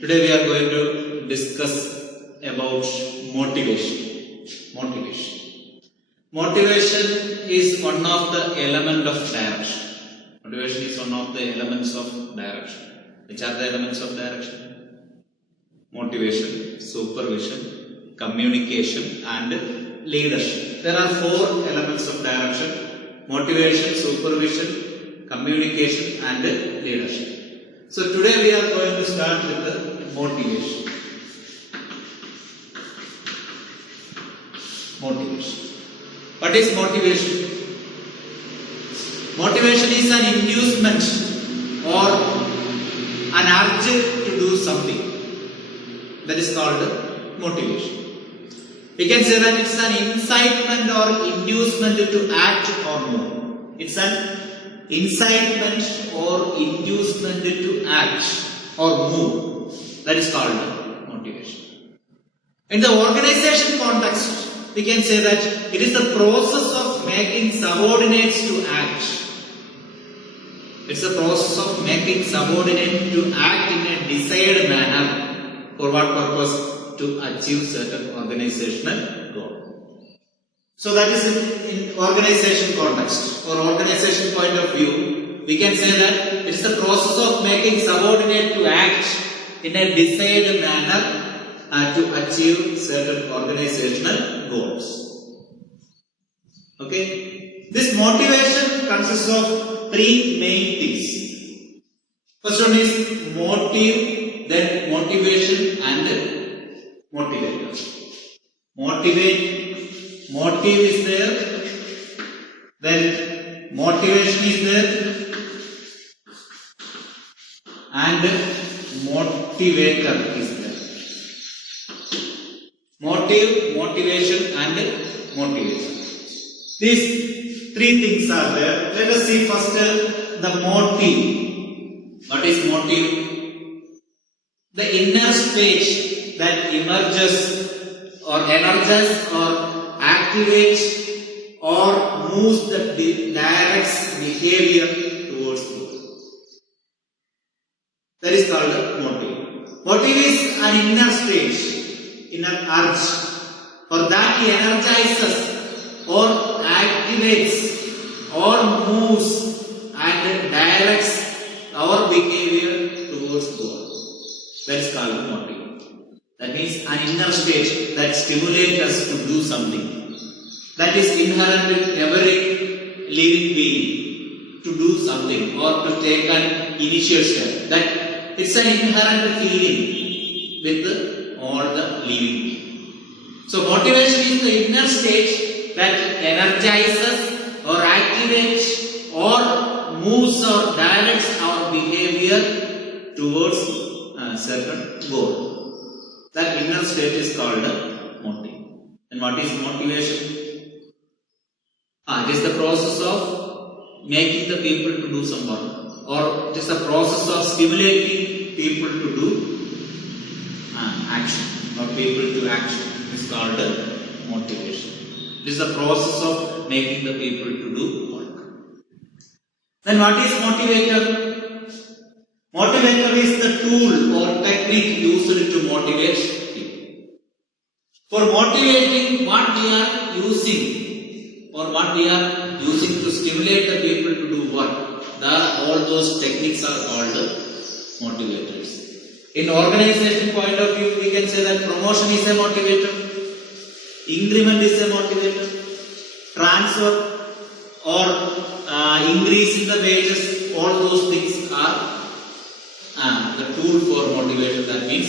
Today we are going to discuss about motivation. Motivation is one of the element of direction. Motivation is one of the elements of direction. Which are the elements of direction? Motivation, supervision, communication and leadership. There are four elements of direction: motivation, supervision, communication and leadership. So today we are going to start with the motivation. What is motivation? Motivation is an inducement or an urge to do something. That is called motivation. We can say that it's an incitement or inducement to act or move. It's an incitement or inducement to act or move. That is called motivation. In the organization context, we can say that it is the process of making subordinates to act. It's the process of making subordinates to act in a desired manner. For what purpose? To achieve certain organizational goal. So that is in organization context or organization point of view. We can say that it is the process of making subordinate to act in a desired manner to achieve certain organizational goals. Okay. This motivation consists of three main things. First one is motive, then motivation and motivator. Motive is there, then motivation is there, and motivator is there. Motive, motivation and motivator. These three things are there. Let us see first the motive. What is motive? The inner state that emerges or energizes or activates or moves that directs behavior towards goal. That is called motive. Motive is an inner state, inner urge, or that energizes or activates or moves and directs our behavior towards goal. That is called motive. That means an inner state that stimulates us to do something. That is inherent in every living being, to do something or to take an initial step. That it's an inherent feeling with all the living beings. So motivation is the inner state that energizes or activates or moves or directs our behavior towards a certain goal. That inner state is called motive. And what is motivation? It is the process of making the people to do some work, or it is the process of stimulating people to do action, or people to action. It is called motivation. It is the process of making the people to do work. Then what is motivator? Motivator is the tool or technique used to motivate people. For motivating, what we are using or what we are using to stimulate the people to do work, all those techniques are called motivators. In organization point of view, we can say that promotion is a motivator, increment is a motivator, transfer or increase in the wages, all those things are the tool for motivation. That means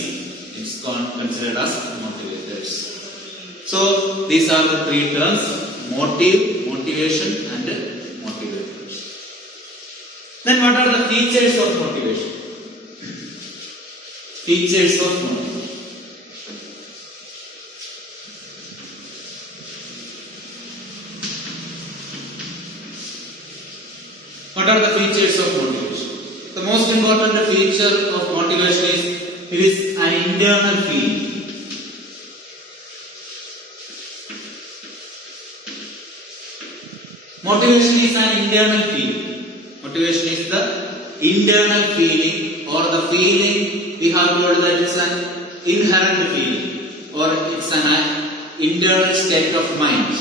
it's considered as motivators. So these are the three terms: motive, motivation and motivators. Then what are the features of motivation? Features of motivation. What are the features of motivation? The most important feature of motivation is it is an internal feeling. Motivation is an internal feeling. Motivation is the internal feeling or the feeling we have told that is is an inherent feeling or it's an internal state of mind.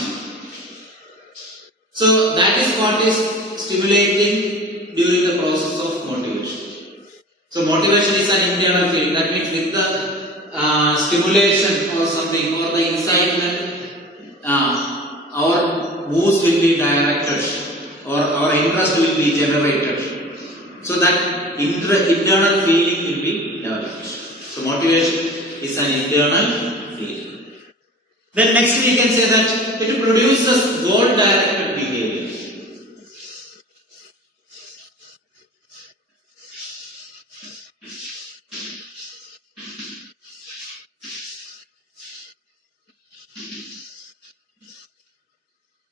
So that is what is stimulating during the process of motivation. So motivation is an internal feeling. That means with the stimulation or something or the incitement, our moves will be directed or our interest will be generated. So that internal feeling will be developed. So motivation is an internal feeling. Then next we can say that it produces goal-directed behavior.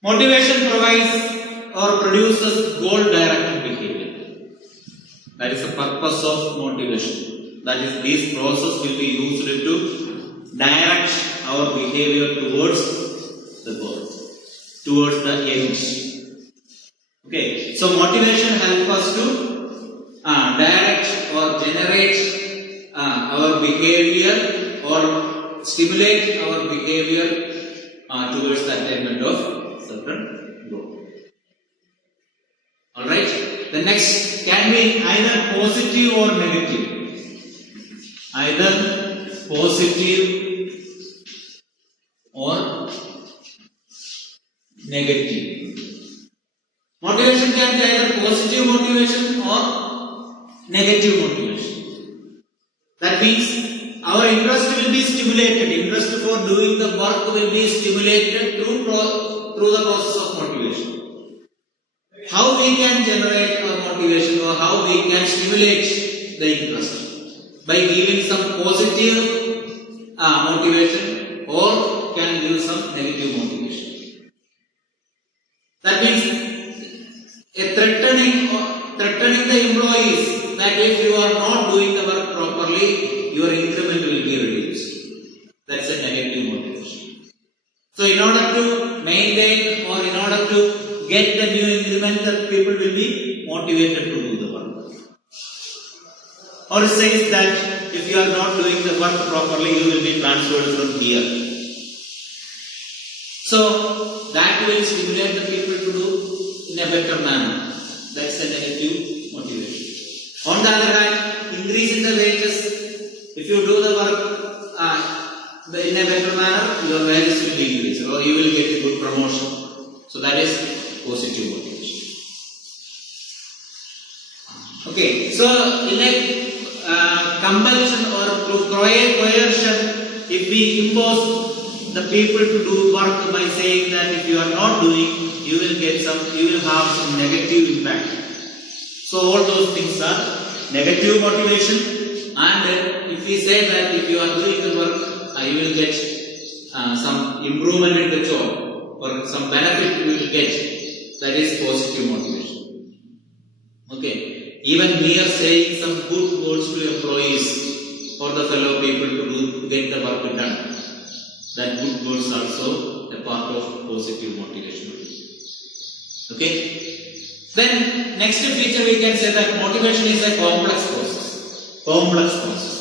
Motivation provides or produces goal-directed behavior. That is the purpose of motivation. That is, this process will be used to direct our behavior towards the goal, towards the end. Okay, so motivation helps us to direct or generate our behavior or stimulate our behavior towards the attainment of certain goal. Alright, the next can be either positive or negative. Either positive or negative. Motivation can be either positive motivation or negative motivation. That means our interest will be stimulated. Interest for doing the work will be stimulated through the process of motivation. How we can generate our motivation or how we can stimulate the interest? By giving some positive motivation or can give some negative motivation. That means threatening the employees that if you are not doing the work properly, your increment will be reduced. That's a negative motivation. So in order to maintain or in order to get the new increment, the people will be motivated to do the work. Or it says that if you are not doing the work properly, you will be transferred from here. So that will stimulate the people to do in a better manner. That's a negative motivation. On the other hand, increasing the wages, if you do the work in a better manner, your wages will be increased or you will get a good promotion. So that is positive motivation. Okay, so in a compulsion or through coercion, if we impose the people to do work by saying that if you are not doing, you will have some negative impact. So all those things are negative motivation, and if we say that if you are doing the work, you will get some improvement in the job or some benefit you will get, that is positive motivation. Okay, even mere saying some good words to employees or the fellow people to get the work done, that good words also a part of positive motivation. Okay. Then next feature we can say that motivation is a complex process. Complex process.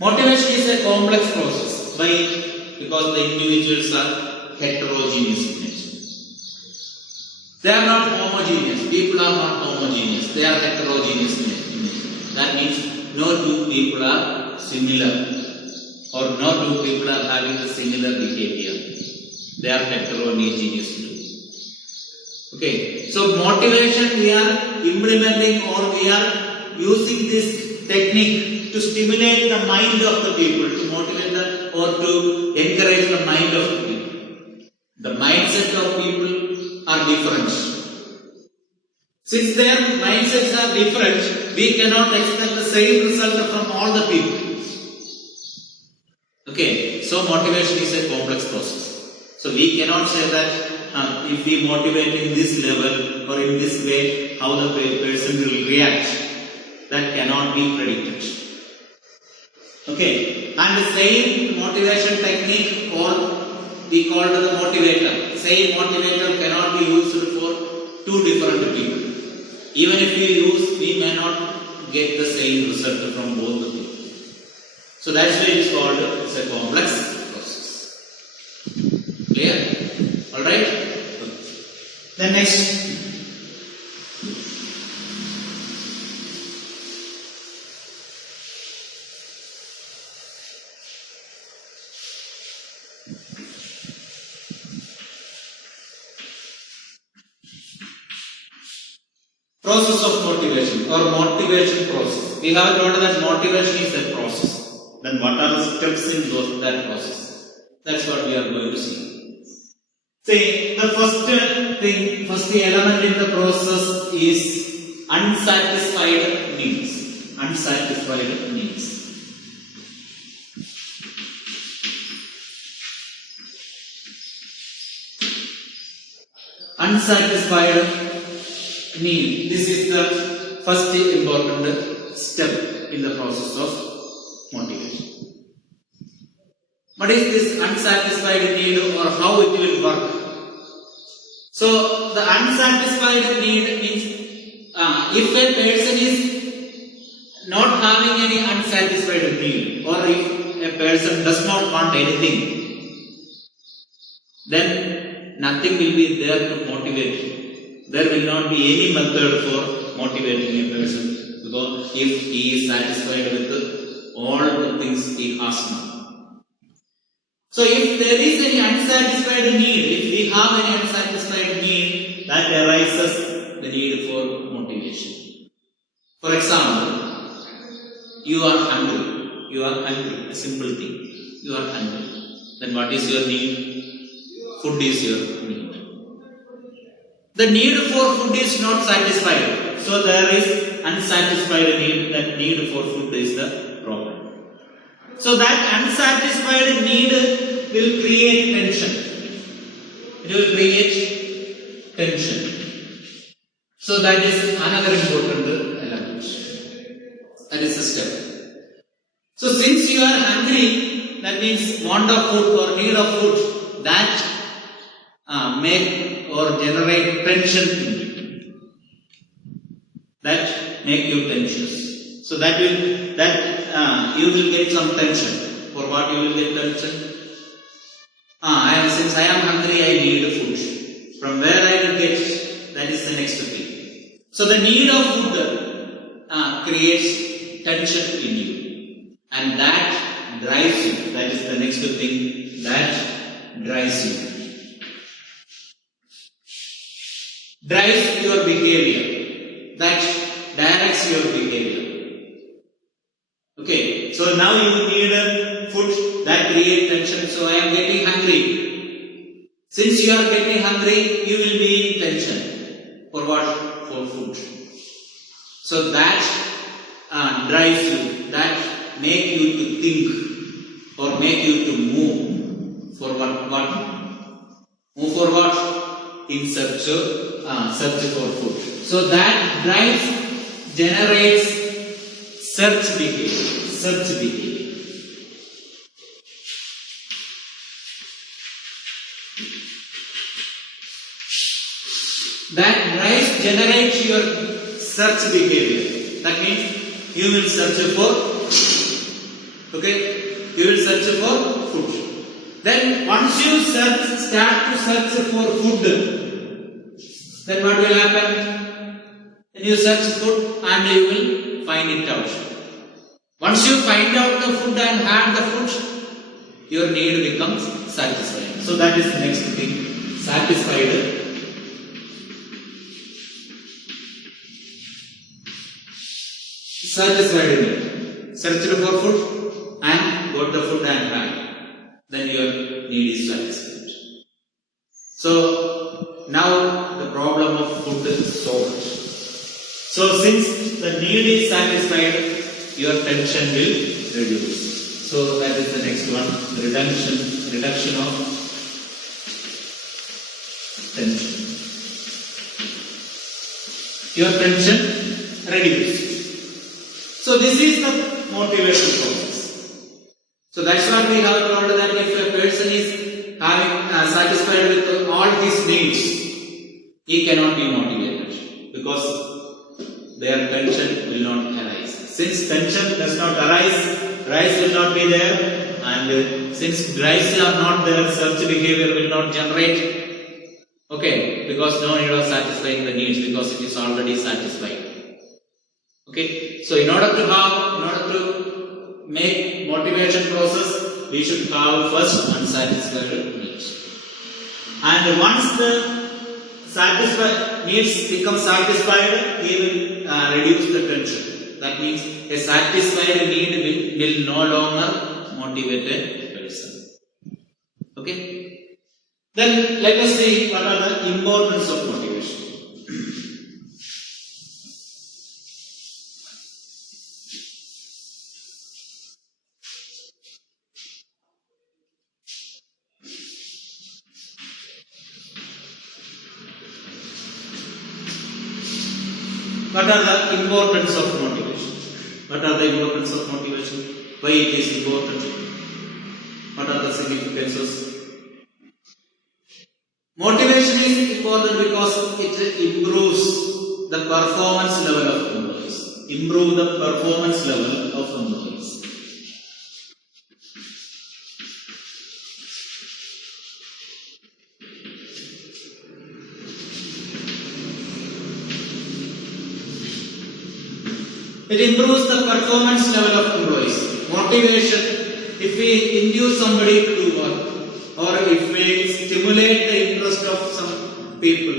Motivation is a complex process. Why? Because the individuals are heterogeneous in nature. They are not homogeneous. People are not homogeneous. They are heterogeneous in nature. That means no two people are similar. Or no two people are having the similar behavior. They are heterogeneous too. Okay, so motivation we are implementing or we are using this technique to stimulate the mind of the people, to motivate them or to encourage the mind of the people. The mindset of people are different. Since their mindsets are different, we cannot expect the same result from all the people. Okay, so motivation is a complex process. So we cannot say that if we motivate in this level or in this way, how the person will react. That cannot be predicted. Okay, and the same motivation technique or we call it the motivator. Same motivator cannot be used for two different people. Even if we may not get the same result from both the things. So that's why it is called it's a complex process. Clear? Alright? Then next. Process of motivation or motivation process. We have told that motivation is a process. Then what are the steps in that process? That's what we are going to see. See, the first element in the process is unsatisfied needs. Unsatisfied needs. Unsatisfied need. This is the first important step in the process of motivation. What is this unsatisfied need or how it will work? So the unsatisfied need means if a person is not having any unsatisfied need, or if a person does not want anything, then nothing will be there to motivate him. There will not be any method for motivating a person, because if he is satisfied with all the things he has now. So if there is any unsatisfied need, if we have any unsatisfied need, that arises the need for motivation. For example, you are hungry. You are hungry. A simple thing. You are hungry. Then what is your need? Food is your need. The need for food is not satisfied. So there is unsatisfied need. That need for food is the problem. So that unsatisfied need will create tension. It will create tension. So that is another important element. That is a step. So since you are hungry, that means want of food or need of food, that make or generate tension in you. That make you tensions. So that you will get some tension. For what you will get tension? Since I am hungry, I need food. From where I will get, that is the next thing. So the need of food creates tension in you, and that drives you. That is the next thing. That drives you. Drives your behavior, that directs your behavior. Okay, so now you need food, that create tension. So I am getting hungry. Since you are getting hungry, you will be in tension. For what? For food. So that drives you, that make you to think or make you to move. For what? Move for what? In search for food. So that drive generates search behavior. That drive generates your search behavior. That means you will search for, okay, you will search for food. Then once you start to search for food, then what will happen? Then you search food and you will find it out. Once you find out the food and have the food, your need becomes satisfied. So that is the next thing. Satisfied. Satisfied need. Searched for food and got the food and had. Then your need is satisfied. So now the problem of food is solved. So since the need is satisfied, your tension will reduce. So that is the next one. Reduction of tension. Your tension reduces. So this is the motivation process. So that's what we have told, that if a person is having satisfied with all his needs, he cannot be motivated, because their tension will not arise. Since tension does not arise, drives will not be there, and since drives are not there, search behavior will not generate. Okay, because no need of satisfying the needs, because it is already satisfied. Okay, so in order to make motivation process, we should have first unsatisfied needs. And once the satisfied needs become satisfied, he will reduce the tension. That means a satisfied need will no longer motivate a person. Okay? Then let us see what are the importance of motivation. What are the importance of motivation? What are the importance of motivation? Why it is important? What are the significances? Motivation is important because it improves the performance level of employees. Improve the performance level of employees. It improves the performance level of employees. Motivation, if we induce somebody to do work, or if we stimulate the interest of some people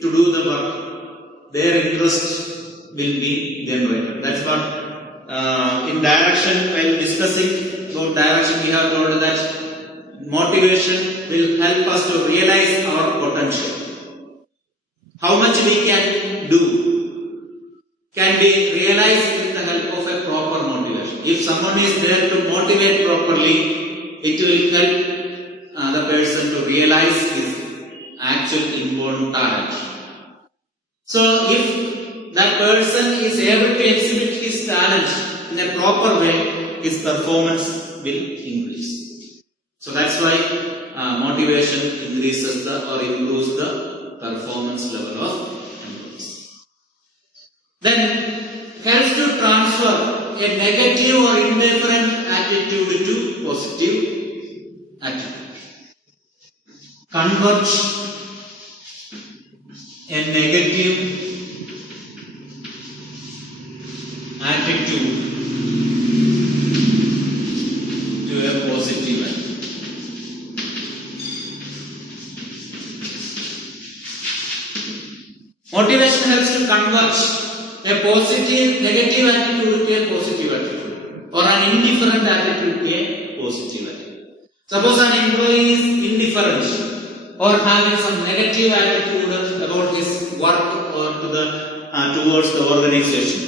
to do the work, their interest will be generated. That's what in direction, while discussing about direction, we have told that motivation will help us to realize our potential. How much we can do can be realized with the help of a proper motivation. If someone is there to motivate properly, it will help the person to realize his actual inborn talent. So, if that person is able to exhibit his talent in a proper way, his performance will increase. So, that's why motivation increases or improves the performance level of employees. Then, helps to transfer a negative or indifferent attitude to positive attitude. Convert a negative attitude to a positive attitude. Motivation helps to convert a negative attitude to a positive attitude, or an indifferent attitude to a positive attitude. Suppose an employee is indifferent or having some negative attitude about his work or towards the organization,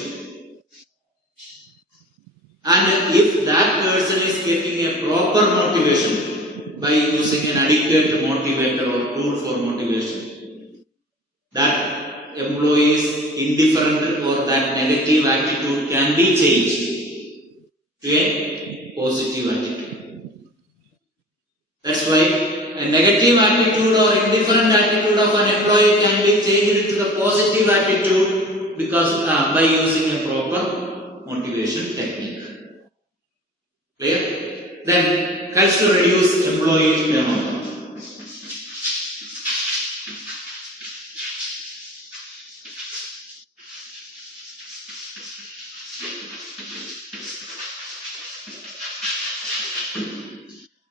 and if that person is getting a proper motivation by using an adequate motivator or tool for motivation, that employee's indifferent or that negative attitude can be changed to a positive attitude. That's why a negative attitude or indifferent attitude of an employee can be changed to the positive attitude because by using a proper motivation technique. Clear? Then helps to reduce employee turnover.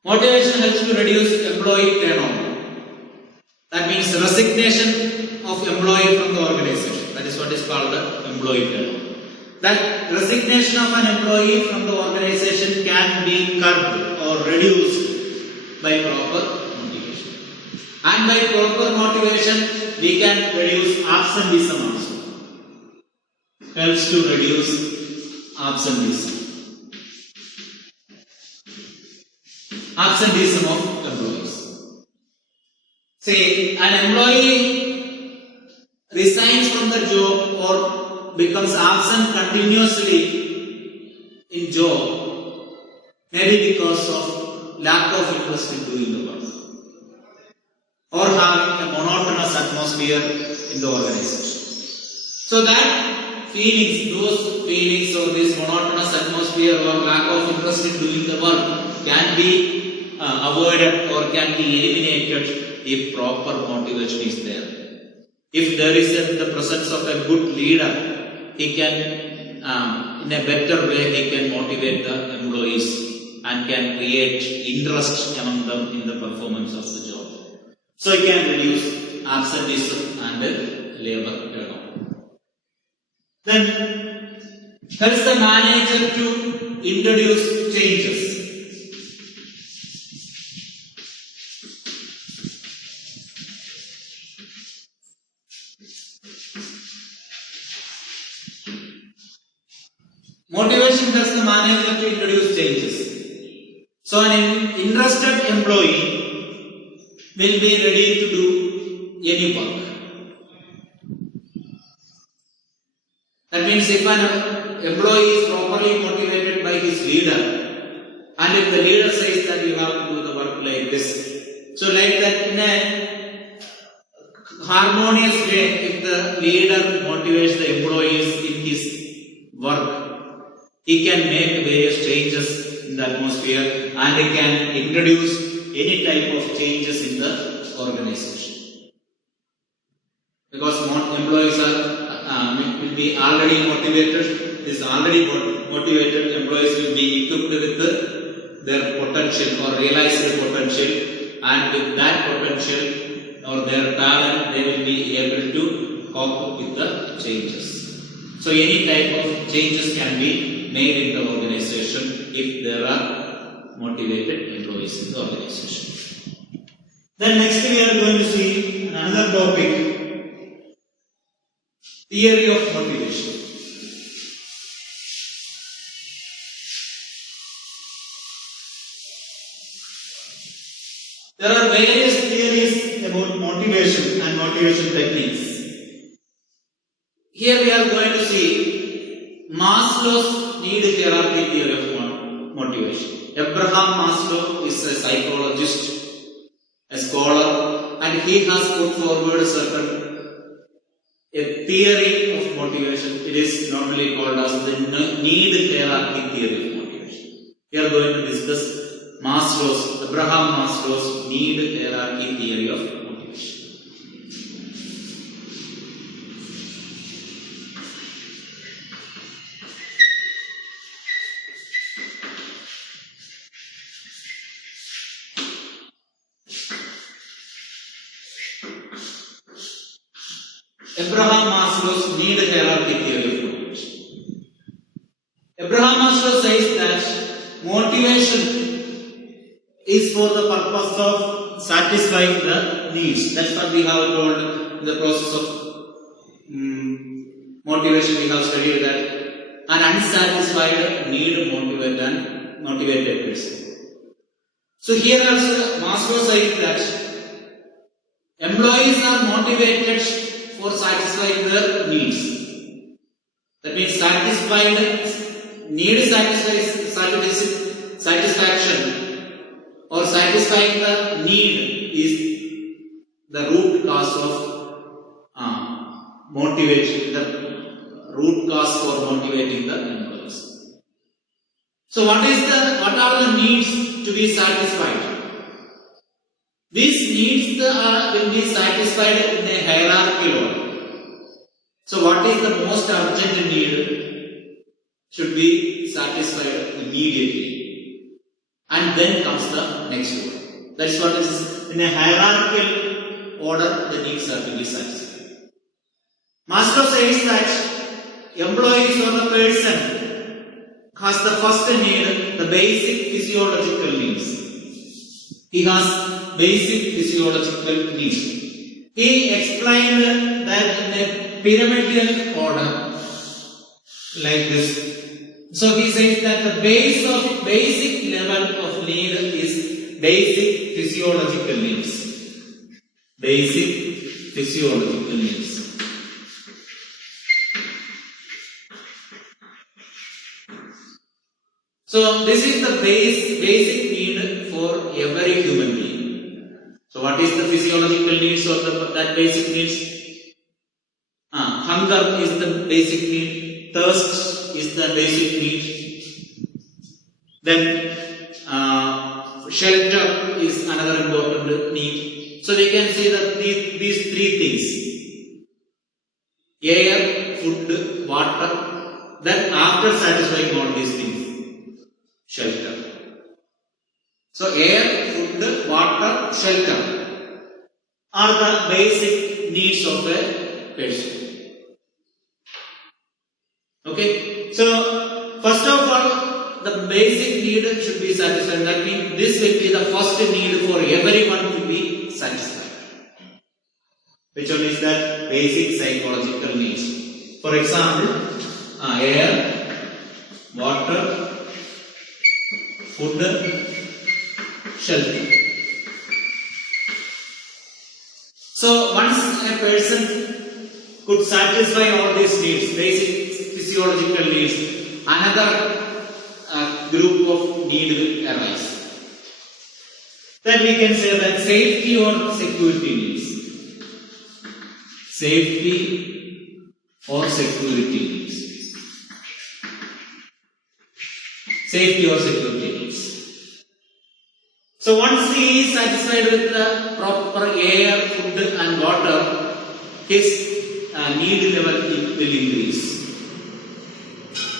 Motivation helps to reduce employee turnover. That means resignation of employee from the organization. That is what is called the employee turnover. That resignation of an employee from the organization can be curbed or reduced by proper motivation. And by proper motivation, we can reduce absenteeism also. Helps to reduce absenteeism. Absenteeism of employees. Say, an employee resigns from the job or becomes absent continuously in job, maybe because of lack of interest in doing the work, or having a monotonous atmosphere in the organization. So that feelings, those feelings or this monotonous atmosphere or lack of interest in doing the work can be avoided or can be eliminated if proper motivation is there. If there is the presence of a good leader, he can, in a better way, he can motivate the employees and can create interest among them in the performance of the job. So it can reduce absenteeism and labor turnover. Then helps the manager to introduce changes. Motivation helps the manager to introduce changes. So an interested employee will be ready to do any work. That means if an employee is properly motivated by his leader, and if the leader says that you have to do the work like this, so like that in a harmonious way, if the leader motivates the employees in his work, he can make various changes in the atmosphere and he can introduce any type of changes in the organization. Because employees will be already motivated, motivated employees will be equipped with their potential or realize their potential, and with that potential or their talent they will be able to cope with the changes. So any type of changes can be made in the organization if there are motivated employees in the organization. Then next we are going to see another topic, theory of motivation. There are various theories about motivation and motivation techniques. Here we are going to see Maslow's need hierarchy theory of motivation. Abraham Maslow is a psychologist, a scholar, and he has put forward a theory of motivation. It is normally called as the need hierarchy theory of motivation. We are going to discuss Abraham Maslow's need hierarchy theory of motivation. Abraham Maslow's need hierarchy theory of motivation. Abraham Maslow says that motivation is for the purpose of satisfying the needs. That's what we have told in the process of motivation. We have studied that an unsatisfied need motivated person. So here also Maslow says that employees are motivated for satisfying their needs. That means satisfaction or satisfying the need is the root cause of motivation, the root cause for motivating the employees. So what are the needs to be satisfied? These needs will be satisfied in a hierarchical order. So what is the most urgent need should be satisfied immediately, and then comes the next one. That's what is in a hierarchical order. The needs are to be satisfied. Maslow says that employees or the person has the first need, the basic physiological needs. He has basic physiological needs. He explained that in a pyramidal order, like this. So he says that the basic level of need is basic physiological needs. Basic physiological needs. So this is the basic need for every human being. So what is the physiological needs or that basic needs? Hunger Hunger is the basic need. Thirst is the basic need. Then shelter is another important need. So we can see that these three things: air, food, water. Then after satisfying all these things, shelter. So air, food, water, shelter are the basic needs of a person. Okay. So first of all, the basic need should be satisfied. That means this will be the first need for everyone to be satisfied. Which one is that? Basic psychological needs. For example, air, water, food, shelter. So once a person could satisfy all these needs, basic physiological needs, another group of need will arise. Then we can say that safety or security needs. Safety or security needs. Safety or security needs. So once he is satisfied with the proper air, food and water, his need level will increase.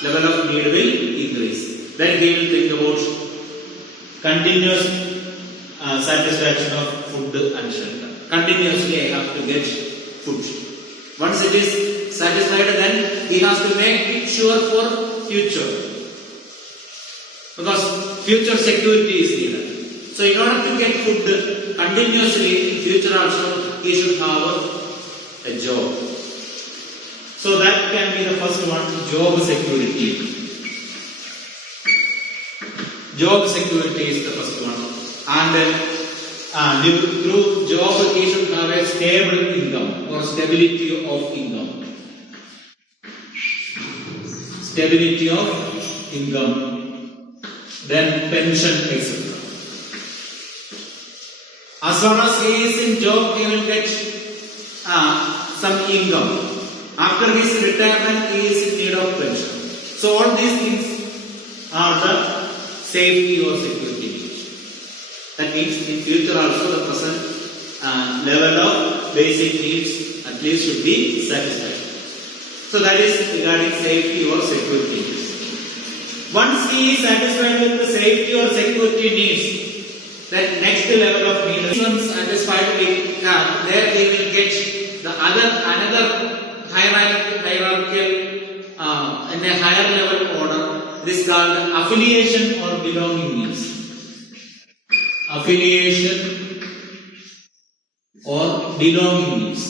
Level of need will increase. Then he will think about continuous satisfaction of food and shelter. Continuously I have to get food. Once it is satisfied, then he has to make it sure for future. Because future security is needed. So in order to get food continuously in future also, he should have a job. So that can be the first one, job security. Job security is the first one. And through job he should have a stable income or stability of income. Stability of income. Then pension, etc. As far as he is in job, he will get some income. After his retirement, he is in need of pension. So all these things are the safety or security needs. That means in future also the present level of basic needs at least should be satisfied. So that is regarding safety or security needs. Once he is satisfied with the safety or security needs, then next level of needs, once satisfied with there he will get the another hierarchical in a higher level order. This is called affiliation or belonging needs. Affiliation or belonging needs.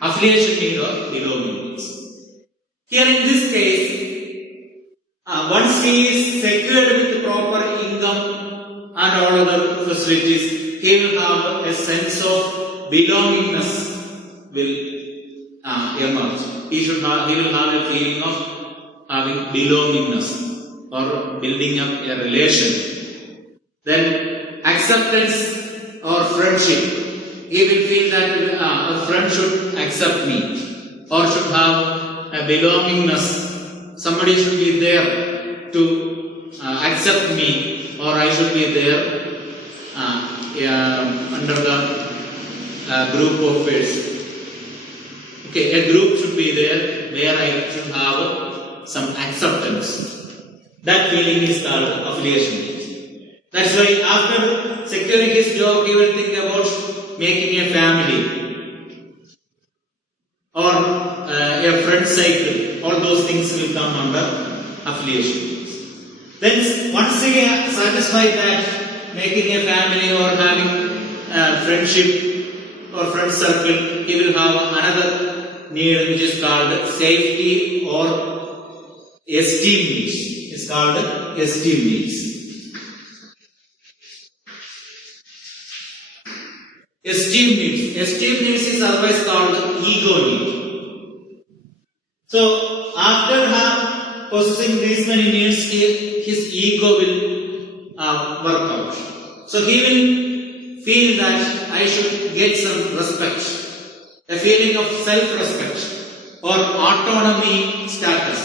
Affiliation need or belonging needs. Here in this case, once he is secured with proper income and all other facilities, he will have a sense of belongingness will emerge. He will have a feeling of having belongingness or building up a relation. Then acceptance or friendship. He will feel that a friend should accept me or should have a belongingness. Somebody should be there to accept me, or I should be there under the group of persons. Okay, a group should be there where I should have some acceptance. That feeling is called affiliation. That's why after securing his job, he will think about making a family or a friend cycle. All those things will come under affiliation. Then once he is satisfied that making a family or having friendship or friend circle, he will have another need which is called safety or esteem needs. It's called esteem needs. Esteem needs. Esteem needs is otherwise called ego need. So after possessing these many needs, his ego will work out. So he will feel that I should get some respect, a feeling of self-respect or autonomy status.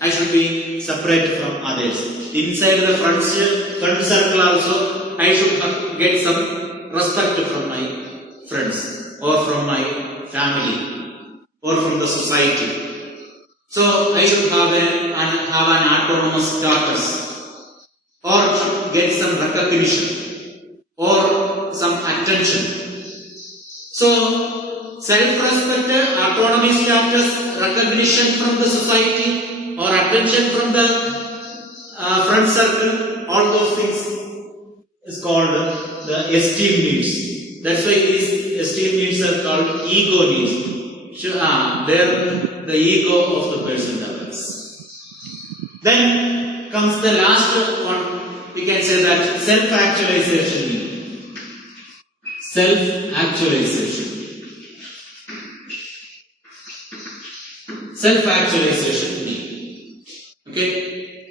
I should be separate from others. Inside the front circle also, I should get some respect from my friends or from my family or from the society. So I should have an autonomous status or should get some recognition or some attention. So self-respect, autonomy status, recognition from the society or attention from the front circle, all those things is called the esteem needs. That's why these esteem needs are called ego needs. They're the ego of the person develops. Then comes the last one, we can say that self-actualization need. Self-actualization. Self-actualization need. Okay?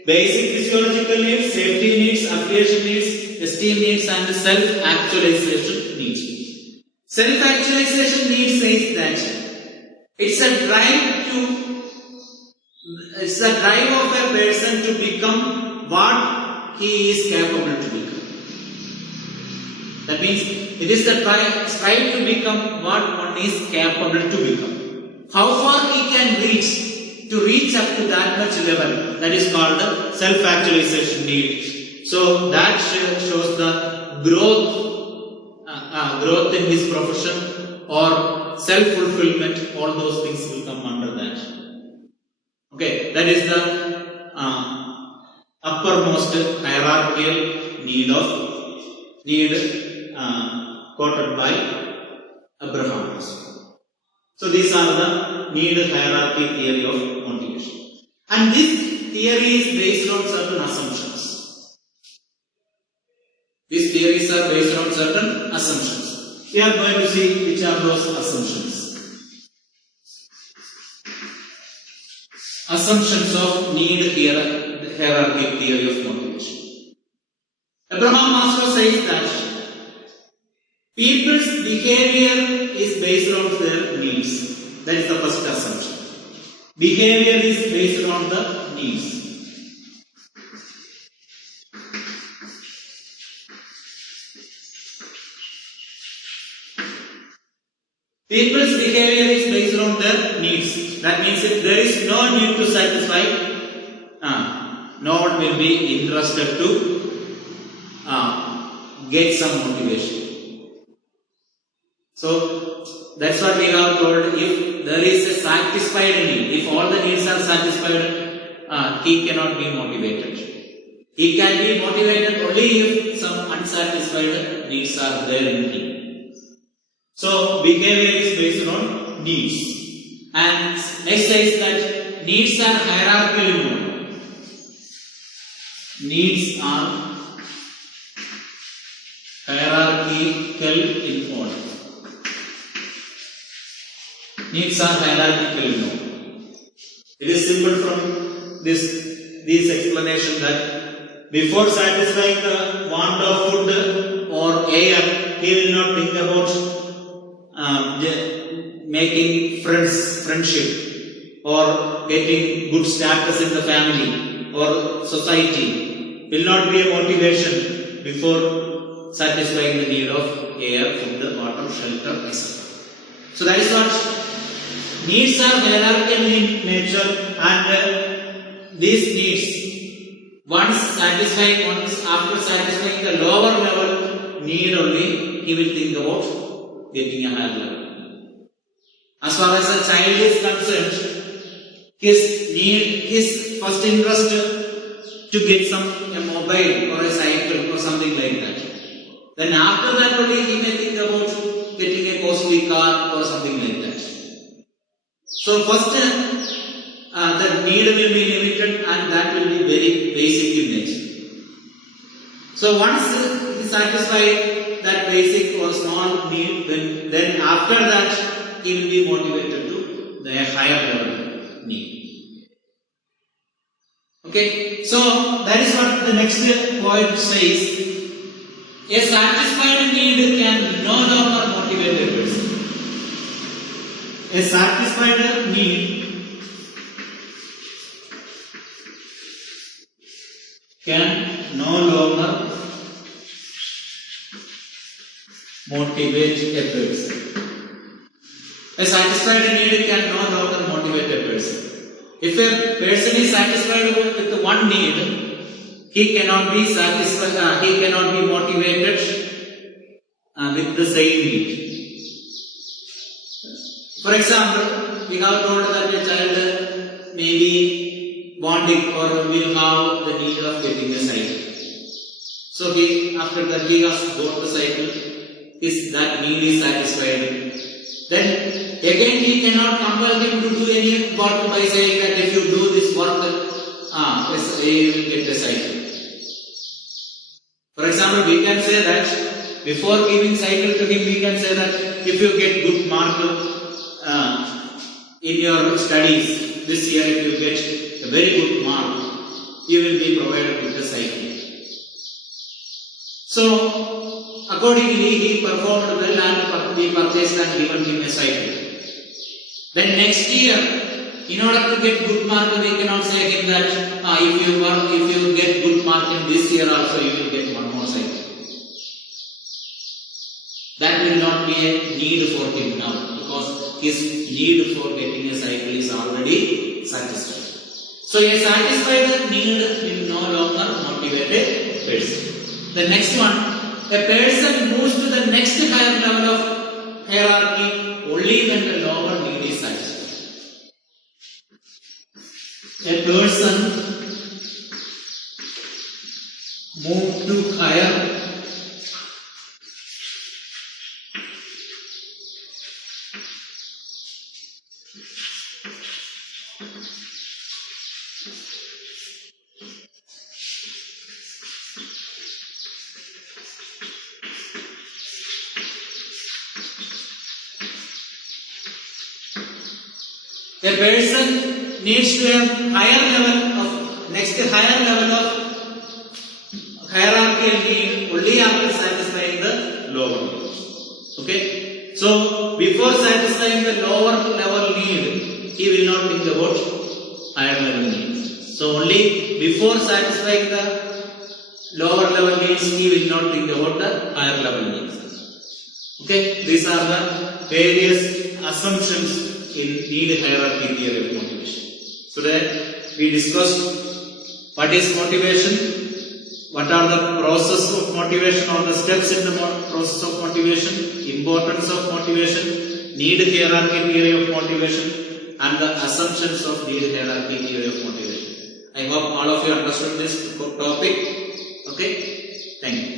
Basic physiological needs, safety needs, affiliation needs, esteem needs, and self-actualization needs. Self-actualization needs says that it's a drive of a person to become what he is capable to become. That means it is the strive to become what one is capable to become. How far he can reach up to that much level, that is called self-actualization need. So that shows the growth in his profession or self-fulfillment. All those things will come under that. Okay, that is the uppermost hierarchical need quoted by Abraham Maslow. So these are the need hierarchy theory of motivation. And this theory is based on certain assumptions. These theories are based on certain assumptions. We are going to see which are those assumptions. Assumptions of need hierarchy theory of motivation. Abraham Maslow says that people's behavior is based on their needs. That is the first assumption. Behavior is based on the needs. People's behavior is based on their needs. That means if there is no need to satisfy, no one will be interested to get some motivation. So that's what we have told. If there is a satisfied need, if all the needs are satisfied, he cannot be motivated. He can be motivated only if some unsatisfied needs are there in him. So behavior is based on needs. And next says that needs are hierarchical in order. Needs are hierarchical in order. Needs are hierarchical in order. It is simple from this explanation that before satisfying the want of food or air, he will not think about making friendship or getting good status in the family or society. Will not be a motivation before satisfying the need of air, food, water, shelter, etc. So that is what needs are hierarchical in nature, and these needs, after satisfying the lower level need only, he will think about getting a higher level. As far as a child is concerned, his first interest to get a mobile or a cycle or something like that. Then after that only he may think about getting a costly car or something like that. So first the need will be limited and that will be very basic in nature. So once he satisfies that basic or small need, then after that he will be motivated to the higher level need. Okay, so that is what the next point says. A satisfied need can no longer motivate a person. A satisfied need can no longer motivate a person. A satisfied need can no longer motivate a person. If a person is satisfied with one need, he cannot be satisfied, he cannot be motivated with the same need. For example, we have told that a child may be wanting or will have the need of getting a cycle. So after that he has got the cycle, that need is satisfied. Then again he cannot compel him to do any work by saying that if you do this work, you will get a cycle. For example, we can say that before giving cycle to him, we can say that if you get good mark in your studies this year, if you get a very good mark, you will be provided with the cycle. So accordingly, he performed well and we purchased and given him a cycle. Then next year, in order to get good mark, we cannot say him that if you get good mark in this year also, you will get one more cycle. That will not be a need for him now, because his need for getting a cycle is already satisfied. So a satisfied need will no longer motivate a person. The next one, a person moves to the next higher level of hierarchy only when the lower need is satisfied. A person moves to higher A person needs to have next higher level of hierarchy only after satisfying the lower needs. Okay? So before satisfying the lower level need, he will not think about higher level needs. So only before satisfying the lower level needs, he will not think about the higher level needs. Okay? These are the various assumptions in need hierarchy theory of motivation. So that we discussed what is motivation, what are the process of motivation or the steps in the process of motivation, importance of motivation, need hierarchy theory of motivation, and the assumptions of need hierarchy theory of motivation. I hope all of you understood this topic. Okay? Thank you.